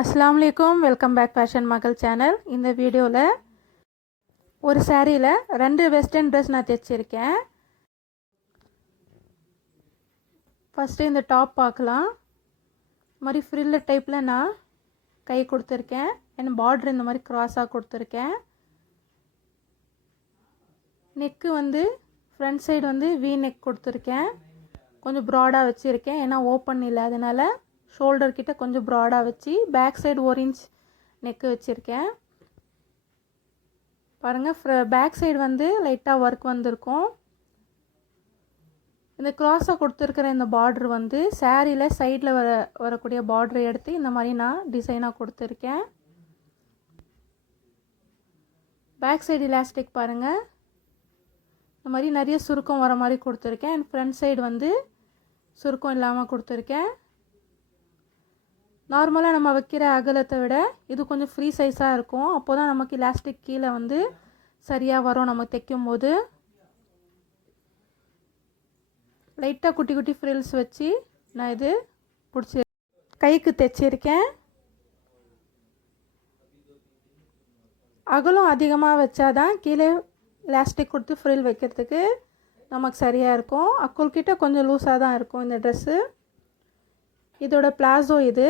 அஸ்ஸலாமு அலைக்கும். Welcome back fashion மகள் சேனல். இந்த வீடியோவில் ஒரு சாரியில் 2 வெஸ்டர்ன் ட்ரெஸ் நான் தைச்சிருக்கேன். ஃபஸ்ட்டு இந்த டாப் பார்க்கலாம். இந்த மாதிரி ஃப்ரில் டைப்பில் நான் கை கொடுத்துருக்கேன். என் பார்டர் இந்த மாதிரி க்ராஸாக கொடுத்துருக்கேன். நெக்கு வந்து ஃப்ரண்ட் சைடு வந்து வி நெக் கொடுத்துருக்கேன். கொஞ்சம் ப்ராடாக வச்சுருக்கேன், ஏன்னா ஓப்பன் இல்லை, அதனால் ஷோல்டர் கிட்ட கொஞ்சம் ப்ராடாக வச்சு பேக் சைடு 1 இன்ச் நெக்கு வச்சுருக்கேன். பாருங்கள், பேக் சைடு வந்து லைட்டாக ஒர்க் வந்திருக்கும். இந்த க்ராஸாக கொடுத்துருக்கிற இந்த பார்ட்ரு வந்து சாரியில் சைடில் வரக்கூடிய பார்ட்ரு எடுத்து இந்த மாதிரி நான் டிசைனாக கொடுத்துருக்கேன். பேக் சைடு எலாஸ்டிக் பாருங்கள், இந்த மாதிரி நிறைய சுருக்கம் வர மாதிரி கொடுத்துருக்கேன். அண்ட் ஃப்ரண்ட் சைடு வந்து சுருக்கம் இல்லாமல் கொடுத்துருக்கேன். நார்மலாக நம்ம வைக்கிற அகலத்தை விட இது கொஞ்சம் ஃப்ரீ சைஸாக இருக்கும். அப்போ தான் நமக்கு எலாஸ்டிக் கீழே வந்து சரியாக வரும். நம்ம தைக்கும் போது லைட்டாக குட்டி குட்டி ஃப்ரில்ஸ் வச்சு நான் இது பிடிச்சி கைக்கு தைச்சிருக்கேன். அகலம் அதிகமாக வச்சாதான் கீழே எலாஸ்டிக் கொடுத்து ஃப்ரில் வைக்கிறதுக்கு நமக்கு சரியாக இருக்கும். அக்குள்கிட்ட கொஞ்சம் லூஸாக தான் இருக்கும் இந்த ட்ரெஸ்ஸு. இதோட பிளாசோ இது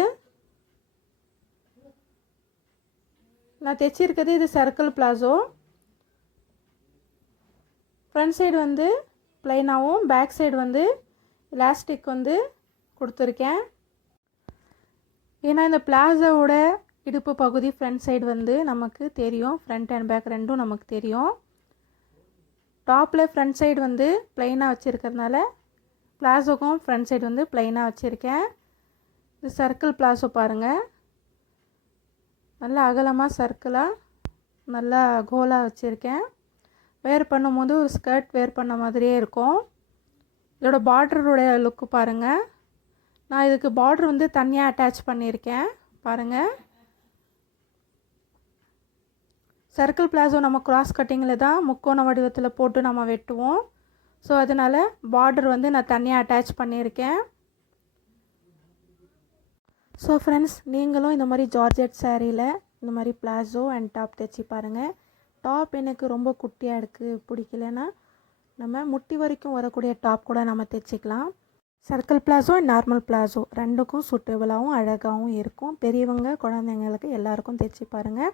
நான் தைச்சிருக்கிறது. இது சர்க்கிள் பிளாசோ. ஃப்ரண்ட் சைடு வந்து ப்ளைனாகவும் பேக் சைடு வந்து எலாஸ்டிக் வந்து கொடுத்துருக்கேன். ஏன்னா இந்த பிளாசோவோட இடுப்பு பகுதி ஃப்ரண்ட் சைடு வந்து நமக்கு தெரியும். ஃப்ரண்ட் அண்ட் பேக் ரெண்டும் நமக்கு தெரியும். டாப்பில் ஃப்ரண்ட் சைடு வந்து ப்ளைனாக வச்சுருக்கிறதுனால பிளாசோக்கும் ஃப்ரண்ட் சைடு வந்து ப்ளைனாக வச்சுருக்கேன். இது சர்க்கிள் பிளாசோ பாருங்கள், நல்லா அகலமாக சர்க்கிளாக நல்லா கோலாக வச்சுருக்கேன். வேர் பண்ணும்போது ஒரு ஸ்கர்ட் வேர் பண்ண மாதிரியே இருக்கும். இதோட பார்டருடைய லுக்கு பாருங்கள். நான் இதுக்கு பார்டர் வந்து தனியாக அட்டாச் பண்ணியிருக்கேன் பாருங்கள். சர்க்கிள் பிளாசோ நம்ம கிராஸ் கட்டிங்கில் தான் முக்கோண வடிவத்தில் போட்டு நம்ம வெட்டுவோம். ஸோ அதனால் பார்டர் வந்து நான் தனியாக அட்டாச் பண்ணியிருக்கேன். ஸோ ஃப்ரெண்ட்ஸ், நீங்களும் இந்த மாதிரி ஜார்ஜெட் சாரியில் இந்த மாதிரி பிளாசோ அண்ட் டாப் தைச்சி பாருங்கள். டாப் எனக்கு ரொம்ப குட்டியாக இருக்குது, பிடிக்கலன்னா நம்ம முட்டி வரைக்கும் வரக்கூடிய டாப் கூட நம்ம தைச்சிக்கலாம். Circle palazzo and normal palazzo ரெண்டுக்கும் சூட்டபிளாகவும் அழகாகவும் இருக்கும். பெரியவங்க குழந்தைங்களுக்கு எல்லாருக்கும் தைச்சி பாருங்கள்.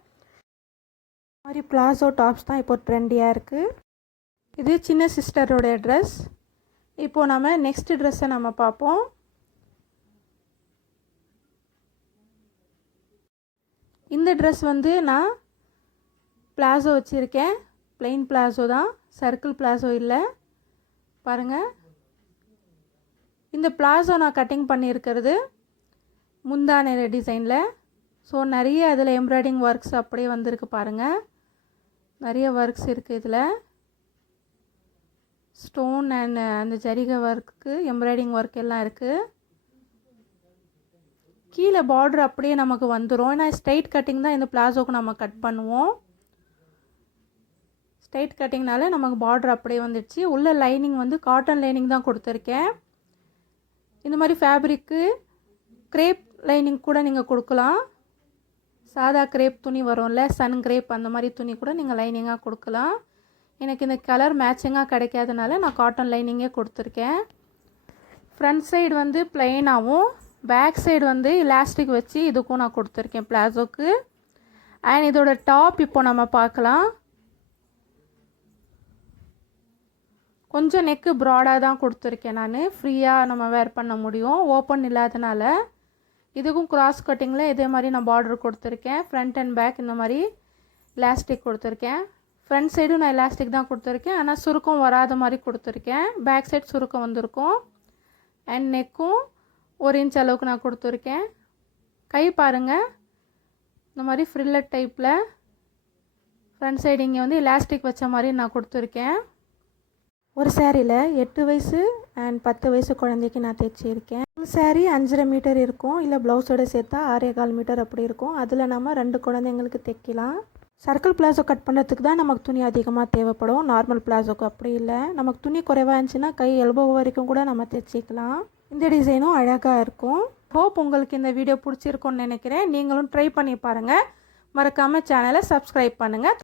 இந்த மாதிரி பிளாசோ டாப்ஸ் தான் இப்போ ட்ரெண்டியாக இருக்குது. இது சின்ன சிஸ்டரோடைய ட்ரெஸ். இப்போது நம்ம நெக்ஸ்ட் ட்ரெஸ்ஸை நம்ம பார்ப்போம். இந்த ட்ரெஸ் வந்து நான் பிளாசோ வச்சுருக்கேன். ப்ளைன் பிளாசோ தான், சர்க்கிள் பிளாசோ இல்லை. பாருங்கள், இந்த பிளாசோ நான் கட்டிங் பண்ணியிருக்கிறது முந்தான டிசைனில். ஸோ நிறைய அதில் எம்ப்ராய்டிங் ஒர்க்ஸ் அப்படியே வந்திருக்கு பாருங்கள். நிறைய ஒர்க்ஸ் இருக்குது இதில். ஸ்டோன் அண்ட் அந்த ஜரிகை ஒர்க்கு, எம்ப்ராய்டிங் ஒர்க் எல்லாம் இருக்குது. கீழே பார்டர் அப்படியே நமக்கு வந்துடும். ஏன்னா ஸ்ட்ரைட் கட்டிங் தான் இந்த பிளாசோக்கு நம்ம கட் பண்ணுவோம். ஸ்ட்ரைட் கட்டிங்னால நமக்கு பார்டர் அப்படியே வந்துடுச்சு. உள்ள லைனிங் வந்து காட்டன் லைனிங் தான் கொடுத்துருக்கேன். இந்த மாதிரி ஃபேப்ரிக்கு க்ரேப் லைனிங் கூட நீங்கள் கொடுக்கலாம். சாதா க்ரேப் துணி வரும்ல, சன் க்ரேப், அந்த மாதிரி துணி கூட நீங்கள் லைனிங்காக கொடுக்கலாம். எனக்கு இந்த கலர் மேட்சிங்காக கிடைக்காதனால நான் காட்டன் லைனிங்கே கொடுத்துருக்கேன். ஃப்ரண்ட் சைடு வந்து ப்ளைனாகவும் பேக் சைடு வந்து எலாஸ்டிக் வச்சு இதுக்கும் நான் கொடுத்துருக்கேன் பிளாசோக்கு. அண்ட் இதோட டாப் இப்போ நம்ம பார்க்கலாம். கொஞ்சம் நெக்கு ப்ராடாக தான் கொடுத்துருக்கேன் நான், ஃப்ரீயாக நம்ம வேர் பண்ண முடியும், ஓப்பன் இல்லாதனால. இதுக்கும் கிராஸ் கட்டிங்கில் இதே மாதிரி நான் பார்டர் கொடுத்துருக்கேன். ஃப்ரண்ட் அண்ட் பேக் இந்த மாதிரி எலாஸ்டிக் கொடுத்துருக்கேன். ஃப்ரண்ட் சைடும் நான் எலாஸ்டிக் தான் கொடுத்துருக்கேன், ஆனால் சுருக்கம் வராத மாதிரி கொடுத்துருக்கேன். பேக் சைடு சுருக்கம் வந்திருக்கும். அண்ட் நெக்கும் 1 இன்ச் அளவுக்கு நான் கொடுத்துருக்கேன். கை பாருங்கள், இந்த மாதிரி ஃப்ரில்லட் டைப்பில் ஃப்ரண்ட் சைடு இங்கே வந்து எலாஸ்டிக் வச்ச மாதிரி நான் கொடுத்துருக்கேன். ஒரு சாரியில் 8 வயசு அண்ட் 10 வயசு குழந்தைக்கு நான் தைச்சிருக்கேன். ஒரு சாரீ 5.5 மீட்டர் இருக்கும், இல்லை ப்ளவுஸோடு சேர்த்தா 6.25 மீட்டர் அப்படி இருக்கும். அதில் நம்ம 2 குழந்தைங்களுக்கு தைக்கலாம். சர்க்கிள் பிளாசோ கட் பண்ணுறதுக்கு தான் நமக்கு துணி அதிகமாக தேவைப்படும். நார்மல் பிளாசோக்கு அப்படி இல்லை. நமக்கு துணி குறைவாக இருந்துச்சுன்னா கை எல்போ வரைக்கும் கூட நம்ம தைச்சிக்கலாம். இந்த டிசைனும் அழகாக இருக்கும். ஹோப் உங்களுக்கு இந்த வீடியோ பிடிச்சிருக்கும்னு நினைக்கிறேன். நீங்களும் ட்ரை பண்ணி பாருங்கள். மறக்காமல் சேனலை சப்ஸ்கிரைப் பண்ணுங்கள்.